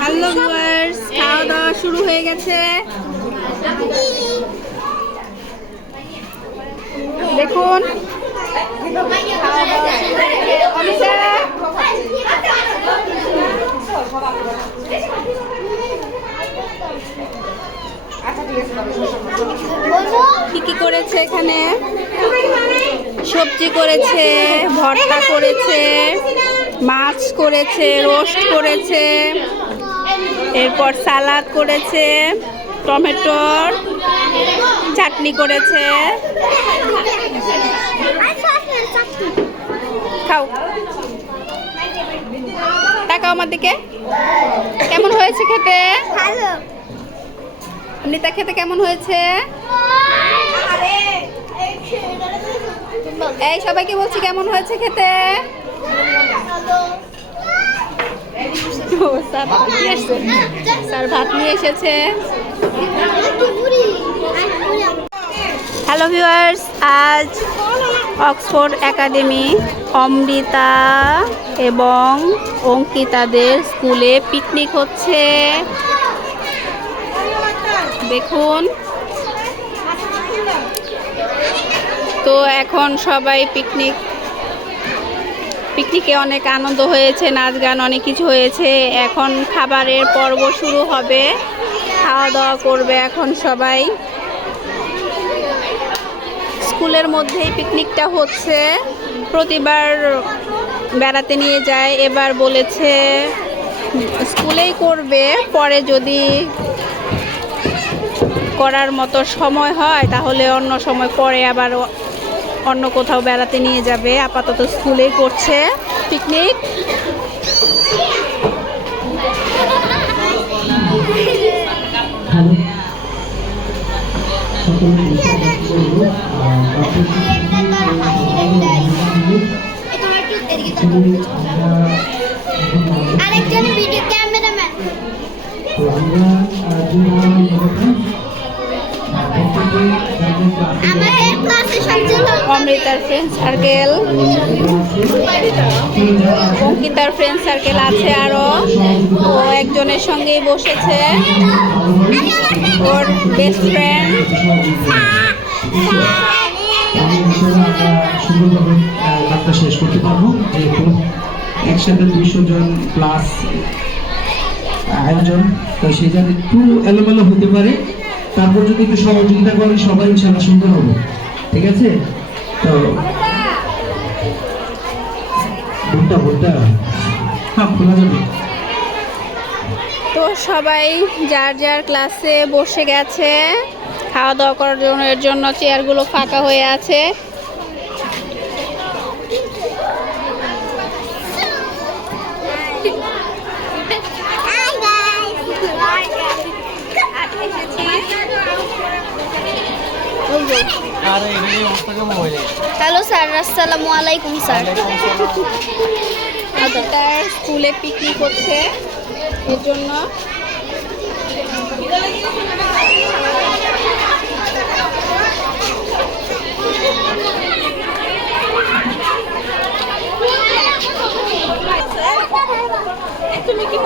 Hello viewers, খাওয়া দাওয়া শুরু হয়ে গেছে। দেখুন খাওয়া দাওয়া শুরু হয়েছে। অমিতা কি কি করেছে এখানে? সবজি করেছে, ভর্তা করেছে, মাছ করেছে, রোস্ট করেছে, এরপর সালাদ করেছে, টমেটোর চাটনি করেছে। খাও, তাকাও আমার দিকে। কেমন হয়েছে খেতে? অনিতা খেতে কেমন হয়েছে? এই সবাইকে বলছি কেমন হয়েছে খেতে? স্যার ভাত নিয়ে এসেছে। হ্যালো ভিউয়ার্স, আজ অক্সফোর্ড একাডেমি অমৃতা এবং অঙ্কিতাদের স্কুলে পিকনিক হচ্ছে। দেখুন তো এখন সবাই পিকনিকে অনেক আনন্দ হয়েছে, নাচ গান অনেক কিছু হয়েছে। এখন খাবারের পর্ব শুরু হবে, খাওয়া দাওয়া করবে এখন সবাই। স্কুলের মধ্যেই পিকনিকটা হচ্ছে, প্রতিবার বেড়াতে নিয়ে যায়, এবার বলেছে স্কুলেই করবে, পরে যদি করার মতো সময় হয় তাহলে অন্য সময় পরে আবার অন্য কোথাও বেড়াতে নিয়ে যাবে। আপাতত স্কুলেই করছে পিকনিক। অমৃতার ফ্রেন্ড সার্কেল, অঙ্কিতার ফ্রেন্ড সার্কেল আছে আরো। ও একজনের সঙ্গেই বসেছে, ওর বেস্ট ফ্রেন্ড। সুন্দরভাবে শেষ করতে পারবো, যেহেতু একসাথে 200 জন প্লাস আয়োজন, তো সেই জন্য একটু এলোমেলো হতে পারে। তারপর যদি একটু সহযোগিতা করেন সবাই ইনশাআল্লাহ সুন্দর হবে। ঠিক আছে? তো ভুট্টা হ্যাঁ খোলা যাবে। তো সবাই যার যার ক্লাসে বসে গেছে খাওয়া দাওয়া করার জন্য। এর জন্য চেয়ারগুলো ফাঁকা হয়ে আছে। হ্যালো স্যার, আসসালামু আলাইকুম স্যার। তার স্কুলে পিকনিক হচ্ছে, এর জন্য তুমি কি